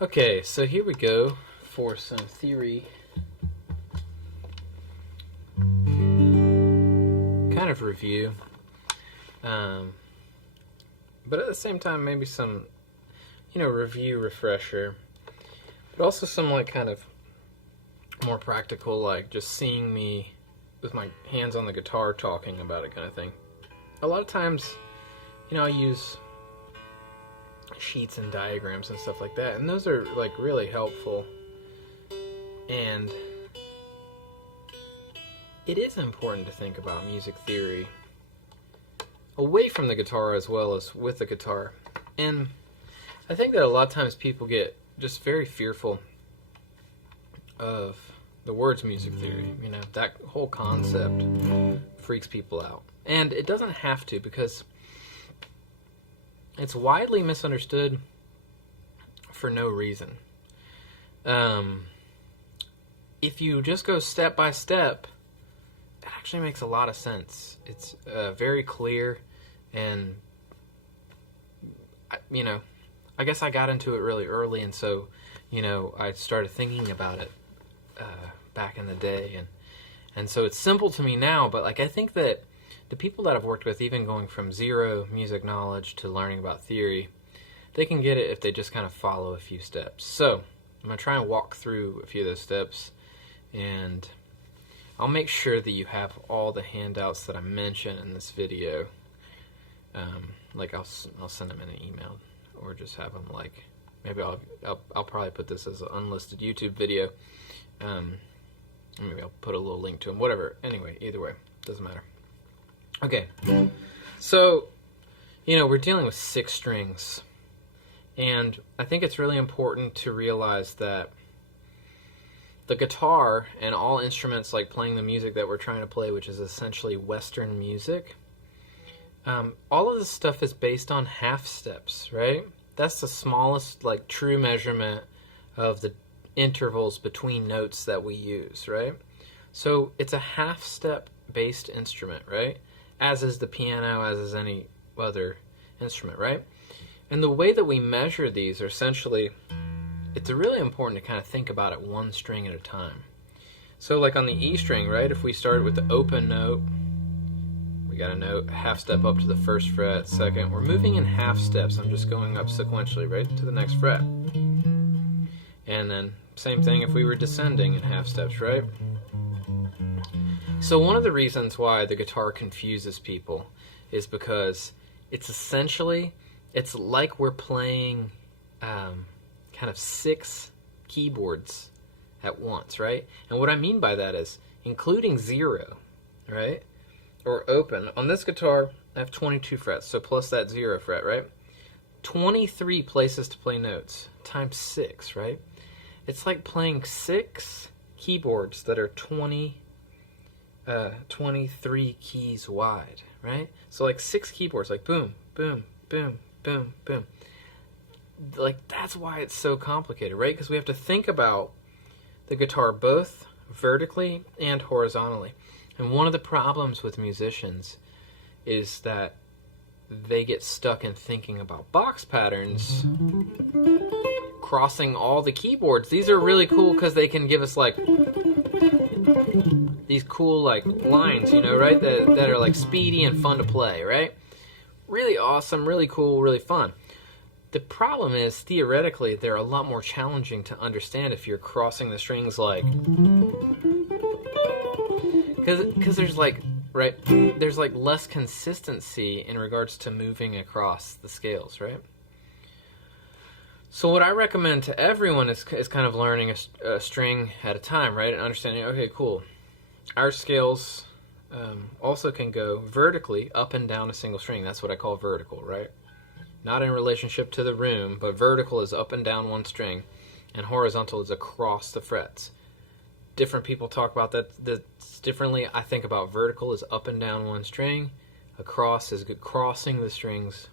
Okay, so here we go for some theory. Kind of review. But at the same time, maybe some, review refresher. But also some, kind of more practical, just seeing me with my hands on the guitar talking about it kind of thing. A lot of times, I use sheets and diagrams and stuff like that, and those are, really helpful. And it is important to think about music theory away from the guitar as well as with the guitar. And I think that a lot of times people get just very fearful of the words music theory. That whole concept freaks people out. And it doesn't have to, because it's widely misunderstood for no reason. If you just go step by step, it actually makes a lot of sense. It's very clear, and I guess I got into it really early, and so I started thinking about it back in the day, and so it's simple to me now. But I think that the people that I've worked with, even going from zero music knowledge to learning about theory, they can get it if they just kind of follow a few steps. So I'm going to try and walk through a few of those steps, and I'll make sure that you have all the handouts that I mention in this video. I'll send them in an email, or just have them maybe I'll probably put this as an unlisted YouTube video. Maybe I'll put a little link to them, whatever. Anyway, either way, doesn't matter. Okay, so we're dealing with 6 strings, and I think it's really important to realize that the guitar and all instruments, playing the music that we're trying to play, which is essentially Western music, all of this stuff is based on half steps, right? That's the smallest, true measurement of the intervals between notes that we use, right? So it's a half step based instrument, right? As is the piano, as is any other instrument, right? And the way that we measure these are essentially, it's really important to kind of think about it one string at a time. So on the E string, right, if we started with the open note, we got a note, half step up to the first fret, second, we're moving in half steps. I'm just going up sequentially, right, to the next fret. And then same thing if we were descending in half steps, right? So one of the reasons why the guitar confuses people is because it's essentially, it's like we're playing kind of 6 keyboards at once, right? And what I mean by that is including 0, right? Or open. On this guitar, I have 22 frets, so plus that 0 fret, right? 23 places to play notes times 6, right? It's like playing 6 keyboards that are 23 keys wide, right? So 6 keyboards, boom, boom, boom, boom, boom. That's why it's so complicated, right? Because we have to think about the guitar both vertically and horizontally. And one of the problems with musicians is that they get stuck in thinking about box patterns, crossing all the keyboards. These are really cool because they can give us these cool lines, right? That are speedy and fun to play, right? Really awesome, really cool, really fun. The problem is, theoretically, they're a lot more challenging to understand if you're crossing the strings because there's right? There's less consistency in regards to moving across the scales, right? So what I recommend to everyone is kind of learning a string at a time, right? And understanding, okay, cool. Our scales also can go vertically up and down a single string. That's what I call vertical, right? Not in relationship to the room, but vertical is up and down one string, and horizontal is across the frets. Different people talk about that differently. I think about vertical is up and down one string, across is crossing the strings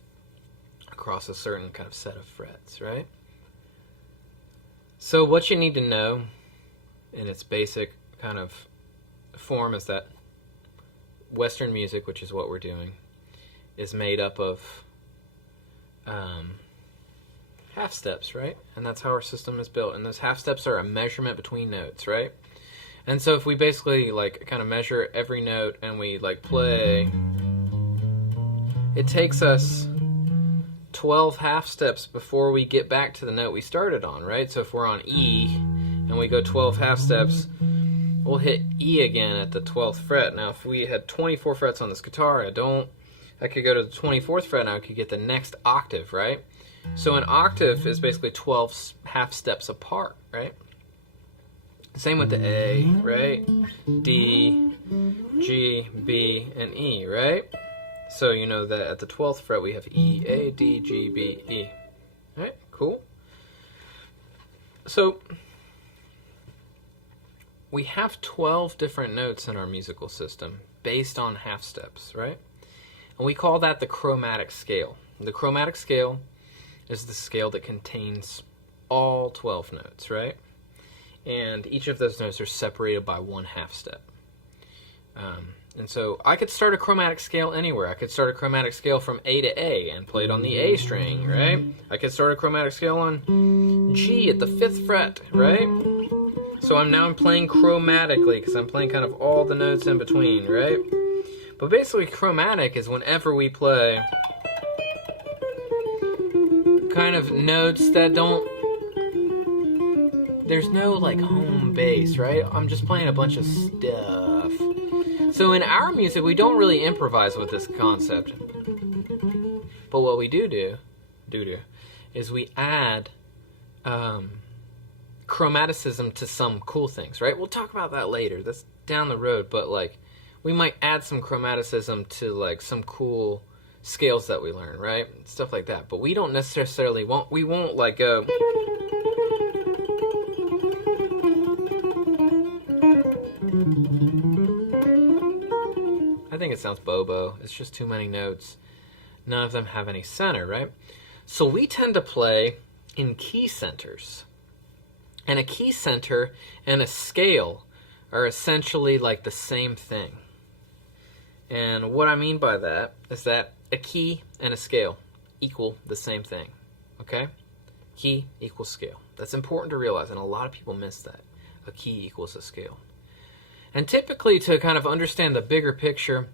across a certain kind of set of frets, right? So what you need to know in its basic kind of form is that Western music, which is what we're doing, is made up of half steps, right? And that's how our system is built. And those half steps are a measurement between notes, right? And so if we basically like kind of measure every note and we like play, it takes us 12 half steps before we get back to the note we started on, right? So if we're on E and we go 12 half steps, we'll hit E again at the 12th fret. Now if we had 24 frets on this guitar, I could go to the 24th fret and I could get the next octave, right? So an octave is basically 12 half steps apart, right? Same with the A, right? D, G, B, and E, right? So you know that at the 12th fret we have E, A, D, G, B, E. Alright, cool. So we have 12 different notes in our musical system based on half steps, right? And we call that the chromatic scale. The chromatic scale is the scale that contains all 12 notes, right? And each of those notes are separated by one half step. And so I could start a chromatic scale anywhere. I could start a chromatic scale from A to A and play it on the A string, right? I could start a chromatic scale on G at the 5th fret, right? So I'm playing chromatically because I'm playing kind of all the notes in between, right? But basically chromatic is whenever we play kind of notes that don't, there's no like home base, right? I'm just playing a bunch of stuff. So in our music, we don't really improvise with this concept. But what we do is we add chromaticism to some cool things, right? We'll talk about that later. That's down the road, but like we might add some chromaticism to like some cool scales that we learn, right? Stuff like that. But we don't necessarily we won't like go I think it sounds bobo. It's just too many notes. None of them have any center, right? So we tend to play in key centers. And a key center and a scale are essentially like the same thing. And what I mean by that is that a key and a scale equal the same thing, okay? Key equals scale. That's important to realize, and a lot of people miss that. A key equals a scale. And typically, to kind of understand the bigger picture,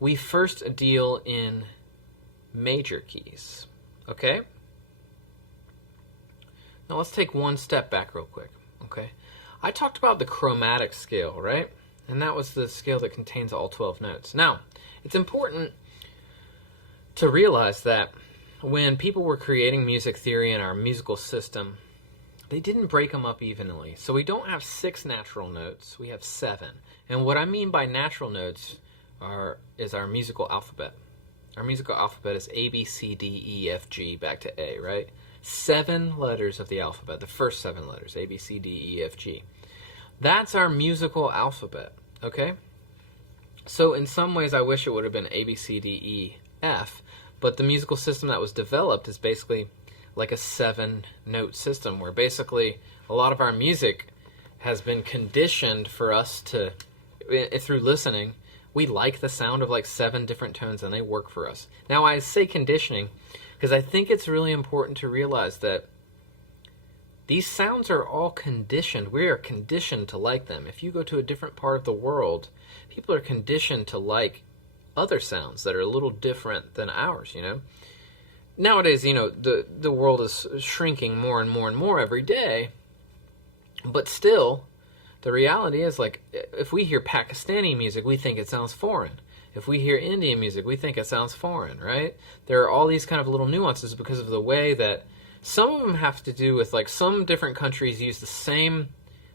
we first deal in major keys, okay? Now let's take one step back real quick, okay? I talked about the chromatic scale, right? And that was the scale that contains all 12 notes. Now, it's important to realize that when people were creating music theory in our musical system, they didn't break them up evenly. So we don't have 6 natural notes, we have 7. And what I mean by natural notes is our musical alphabet. Our musical alphabet is A, B, C, D, E, F, G, back to A, right? 7 letters of the alphabet, the first 7 letters, A, B, C, D, E, F, G. That's our musical alphabet, okay? So in some ways I wish it would have been A, B, C, D, E, F, but the musical system that was developed is basically like a 7-note system where basically a lot of our music has been conditioned for us to, through listening, we like the sound of like 7 different tones and they work for us. Now I say conditioning because I think it's really important to realize that these sounds are all conditioned. We are conditioned to like them. If you go to a different part of the world, people are conditioned to like other sounds that are a little different than ours, you know? Nowadays, you know, the world is shrinking more and more and more every day, but still, the reality is, like, if we hear Pakistani music, we think it sounds foreign. If we hear Indian music, we think it sounds foreign, right? There are all these kind of little nuances because of the way that some of them have to do with, like, some different countries use the same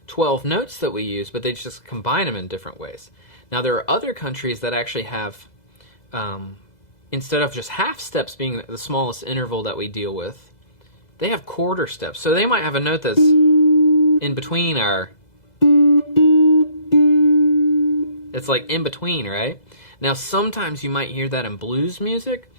12 notes that we use, but they just combine them in different ways. Now, there are other countries that actually have, instead of just half steps being the smallest interval that we deal with, they have quarter steps. So they might have a note that's in between our... It's like in between, right? Now, sometimes you might hear that in blues music,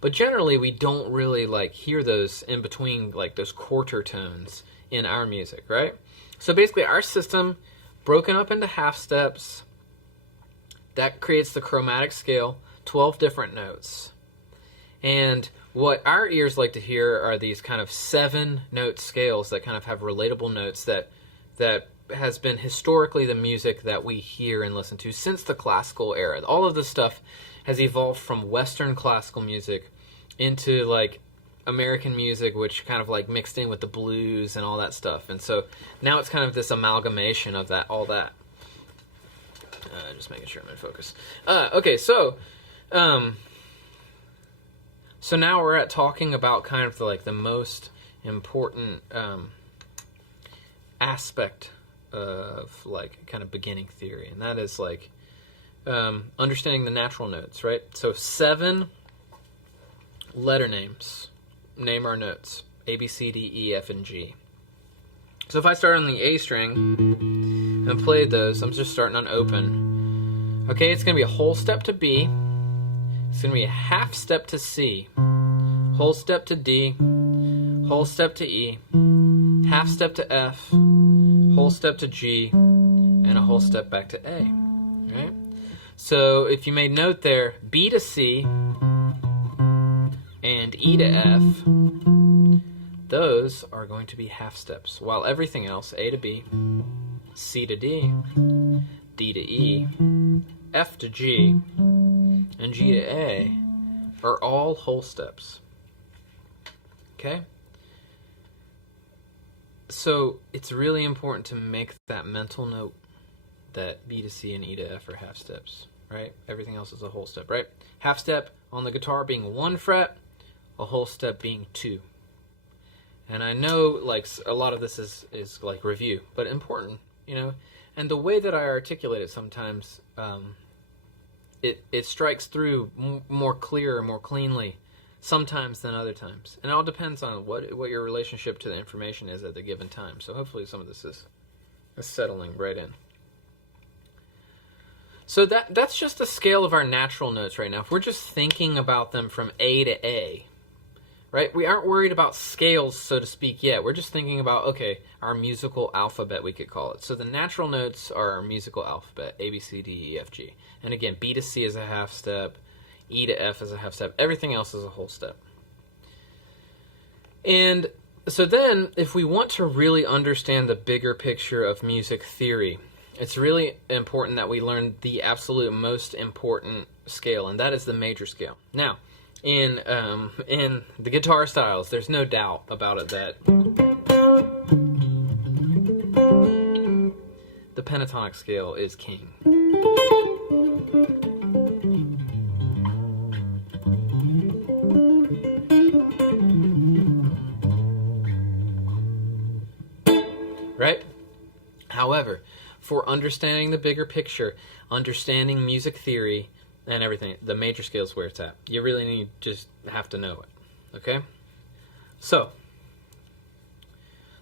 but generally we don't really like hear those in between, like those quarter tones in our music, right? So basically our system broken up into half steps, that creates the chromatic scale, 12 different notes. And what our ears like to hear are these kind of 7-note scales that kind of have relatable notes that has been historically the music that we hear and listen to since the classical era. All of this stuff has evolved from Western classical music into like American music, which kind of like mixed in with the blues and all that stuff. And so now it's kind of this amalgamation of that, all that. Just making sure I'm in focus. Okay, so now we're at talking about kind of the most important aspect of like kind of beginning theory, and that is like understanding the natural notes, right? So 7 letter names name our notes: A, B, C, D, E, F, and G. So if I start on the A string and played those, I'm just starting on open. Okay, it's going to be a whole step to B. It's going to be a half step to C, whole step to D, whole step to E, half step to F, whole step to G, and a whole step back to A. Right? So if you made note there, B to C and E to F, those are going to be half steps, while everything else, A to B, C to D, D to E, F to G, and G to A, are all whole steps. Okay? So it's really important to make that mental note that B to C and E to F are half steps, right? Everything else is a whole step, right? Half step on the guitar being 1 fret, a whole step being 2. And I know like a lot of this is like review, but important, you know? And the way that I articulate it sometimes, it strikes through more clear, more cleanly, sometimes than other times. And it all depends on what your relationship to the information is at the given time. So hopefully some of this is settling right in. So that's just the scale of our natural notes right now. If we're just thinking about them from A to A, right? We aren't worried about scales, so to speak, yet. We're just thinking about, okay, our musical alphabet, we could call it. So the natural notes are our musical alphabet: A, B, C, D, E, F, G. And again, B to C is a half step, E to F is a half step. Everything else is a whole step. And so then, if we want to really understand the bigger picture of music theory, it's really important that we learn the absolute most important scale, and that is the major scale. Now, in the guitar styles, there's no doubt about it that the pentatonic scale is king. Right? However, for understanding the bigger picture, understanding music theory and everything, the major scale is where it's at. You really just have to know it. Okay? So,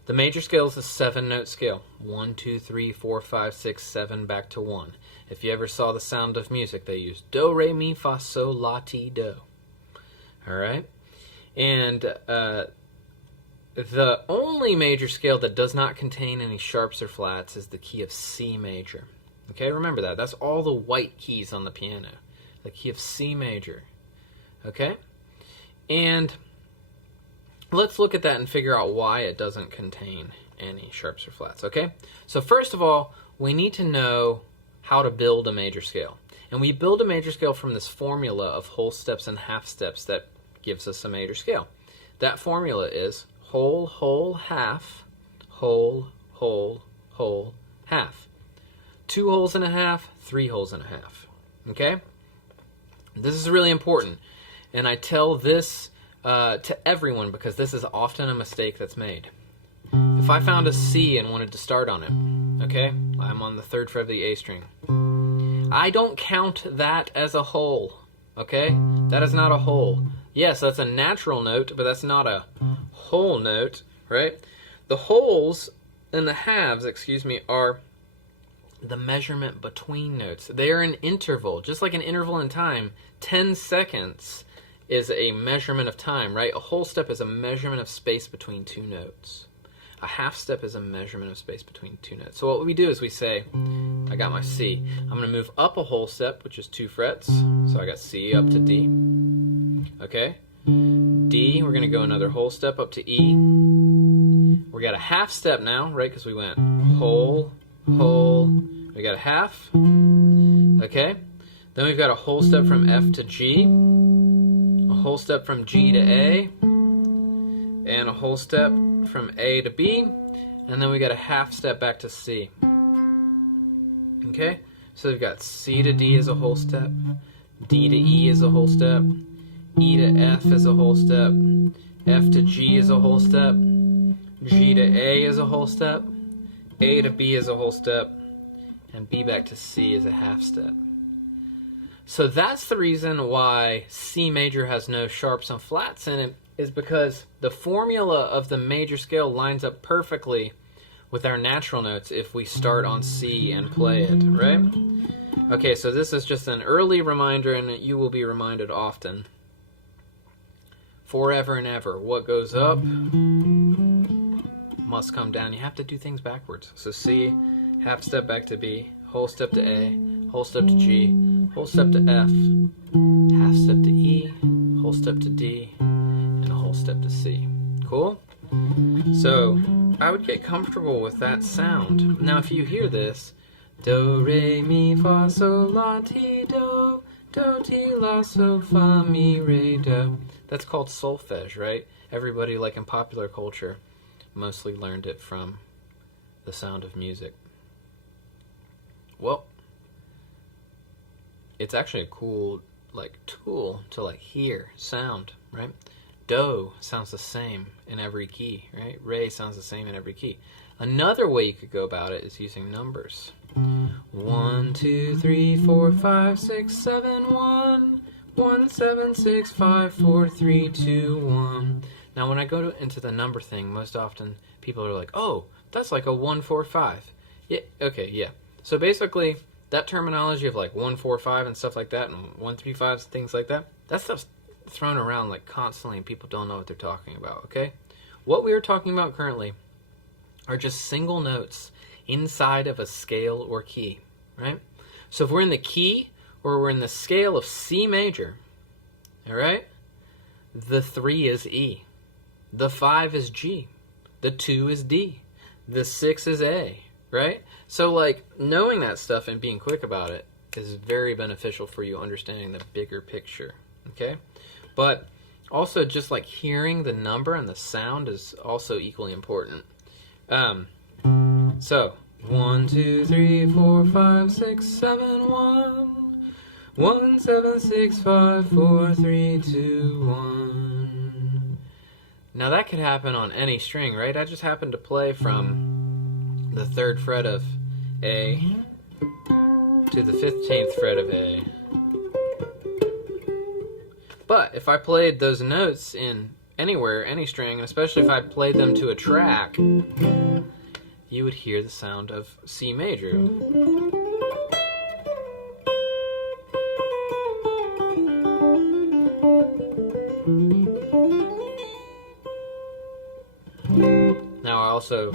the major scale is a 7-note scale. 1, 2, 3, 4, 5, 6, 7, back to 1. If you ever saw The Sound of Music, they use do, re, mi, fa, sol, la, ti, do. Alright? And the only major scale that does not contain any sharps or flats is the key of C major. Okay, remember that. That's all the white keys on the piano. The key of C major. Okay? And let's look at that and figure out why it doesn't contain any sharps or flats. Okay? So first of all, we need to know how to build a major scale. And we build a major scale from this formula of whole steps and half steps that gives us a major scale. That formula is whole, whole, half, whole, whole, whole, half. 2 wholes and a half, 3 wholes and a half. Okay? This is really important. And I tell this to everyone because this is often a mistake that's made. If I found a C and wanted to start on it, okay? I'm on the 3rd fret of the A string. I don't count that as a whole, okay? That is not a whole. Yes, that's a natural note, but that's not a whole note, right? The wholes and the halves, are the measurement between notes. They are an interval, just like an interval in time. 10 seconds is a measurement of time, right? A whole step is a measurement of space between 2 notes. A half step is a measurement of space between 2 notes. So what we do is we say, I got my C. I'm going to move up a whole step, which is 2 frets. So I got C up to D. Okay? D, we're going to go another whole step up to E. We got a half step now, right? Because we went whole, whole. We got a half. Okay. Then we've got a whole step from F to G, a whole step from G to A, and a whole step from A to B, and then we got a half step back to C. Okay? So we've got C to D as a whole step, D to E as a whole step, E to F as a whole step, F to G as a whole step, G to A as a whole step, A to B as a whole step, and B back to C as a half step. So that's the reason why C major has no sharps and flats in it, is because the formula of the major scale lines up perfectly with our natural notes if we start on C and play it, right? Okay, so this is just an early reminder, and you will be reminded often. Forever and ever, what goes up must come down. You have to do things backwards. So C, half step back to B, whole step to A, whole step to G, whole step to F, half step to E, whole step to D, and a whole step to C. Cool? So I would get comfortable with that sound. Now if you hear this, do, re, mi, fa, sol, la, ti, do, ti, la, so, fa, mi, re, do. That's called solfege, right? Everybody, like in popular culture, mostly learned it from The Sound of Music. Well, it's actually a cool tool to hear sound, right? Do sounds the same in every key, right? Re sounds the same in every key. Another way you could go about it is using numbers. 1, 2, 3, 4, 5, 6, 7, 1. 1, 7, 6, 5, 4, 3, 2, 1. Now when I go into the number thing, most often people are like, oh, that's like a 1, 4, 5. Yeah, okay, yeah. So basically, that terminology of 1, 4, 5 and stuff like that, and 1, 3, 5, things like that, that stuff's thrown around constantly, and people don't know what they're talking about, okay? What we are talking about currently are just single notes inside of a scale or key, right? So if we're in the key or we're in the scale of C major, all right, the 3 is E, the 5 is G, the 2 is D, the 6 is A, right? So knowing that stuff and being quick about it is very beneficial for you understanding the bigger picture, okay? But also just hearing the number and the sound is also equally important. So 1, 2, 3, 4, 5, 6, 7, 1. 1, 7, 6, 5, 4, 3, 2, 1. Now that could happen on any string, right? I just happened to play from the 3rd fret of A to the 15th fret of A. But if I played those notes in anywhere, any string, and especially if I played them to a track, you would hear the sound of C major. Now I also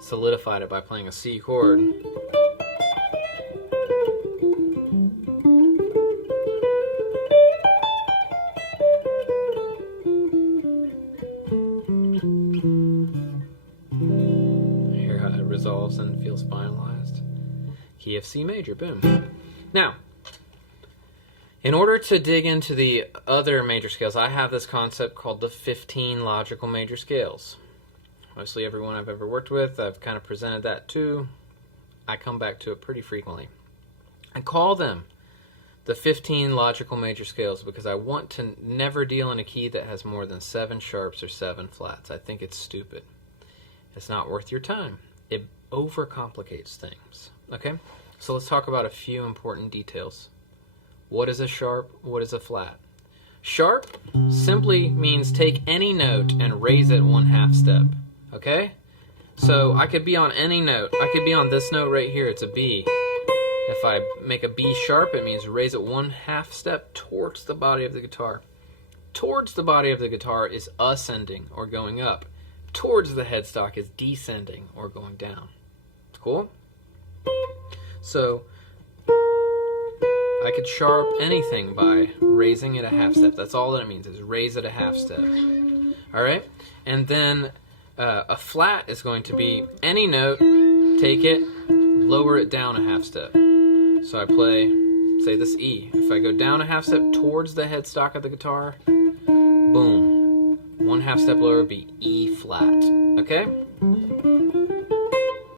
solidified it by playing a C chord. Hear how it resolves and feels finalized. Key of C major, boom. Now, in order to dig into the other major scales, I have this concept called the 15 logical major scales. Mostly everyone I've ever worked with, I've kind of presented that too. I come back to it pretty frequently. I call them the 15 logical major scales because I want to never deal in a key that has more than 7 sharps or 7 flats. I think it's stupid. It's not worth your time. It overcomplicates things. Okay? So let's talk about a few important details. What is a sharp? What is a flat? Sharp simply means take any note and raise it 1/2 step. Okay? So I could be on any note. I could be on this note right here. It's a B. If I make a B sharp, it means raise it 1/2 step towards the body of the guitar. Towards the body of the guitar is ascending or going up. Towards the headstock is descending or going down. Cool? So I could sharp anything by raising it a half step. That's all that it means, is raise it a half step. All right? And then a flat is going to be any note, take it, lower it down a half step. So I play, say this E. If I go down a half step towards the headstock of the guitar, boom. One half step lower would be E flat. Okay?